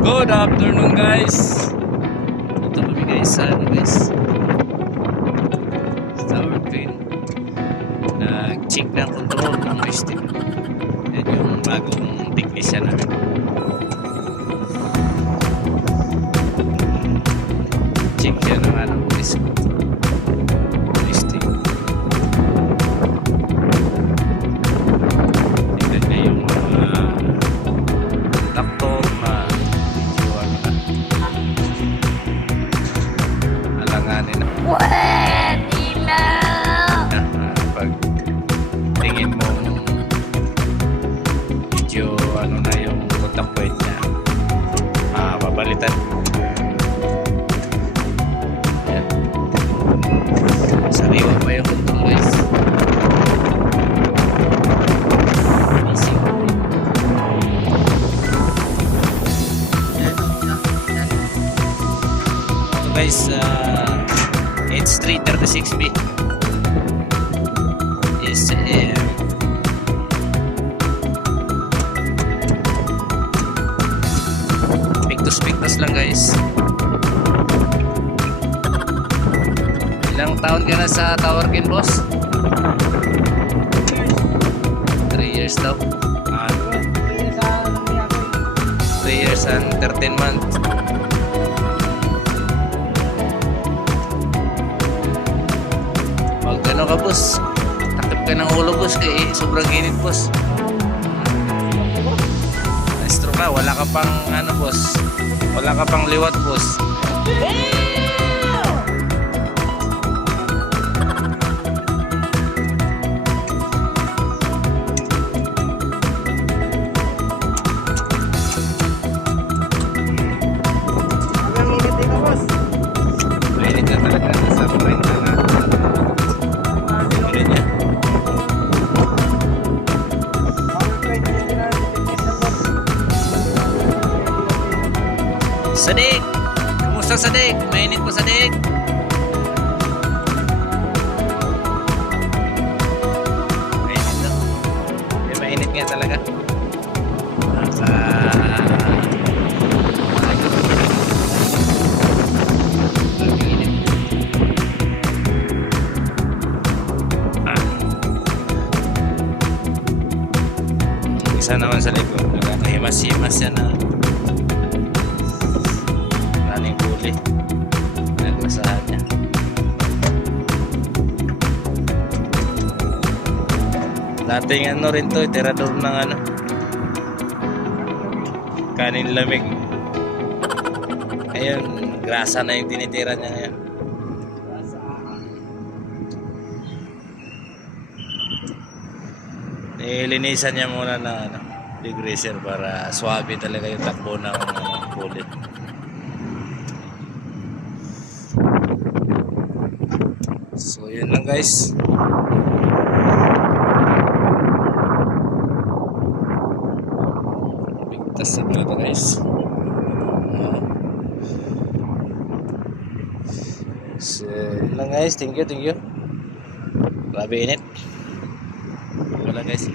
Good afternoon guys. Ito kami guys sa Tower Crane. Nag-check ng control ng joystick. Yan yung bagong technician namin. Check siya ng anong joystick. Tignan niya yung mga laptop na alanganin na. Pwede na! Pag tingin mo medyo ano na yung contact point niya, mabalitan. Yan. Sariwa pa yung control guys. Easy. So guys, it's 336B. Is pictus lang guys. Ilang taon ka na sa Tower Crane boss? 3 years daw. 3 years and 13 months. Pag gano'n ka boss, takip ka ng ulo boss, kaya sobrang init boss. Maestro ka, wala ka pang ano boss, wala ka pang liwat boss. Mainit na talaga sa point na niya. Sadik! Kumusta Sadik? Mainit po Sadik? Mainit daw. Mainit nga talaga. Isa naman sa likod, nagkakahimas-himas yan na running pulley. Nagmasahan niya. Dating ano rin to, tirador ng ano, kanin lamig. Ayun, grasa na yung tinitira niya ngayon. Nilinisan niya muna ng ano, degreaser para swabe talaga yung takbo ng pulley. So yun lang guys. Bigtas na ito guys. So yun lang guys. Thank you. Grabe init. Wala guys.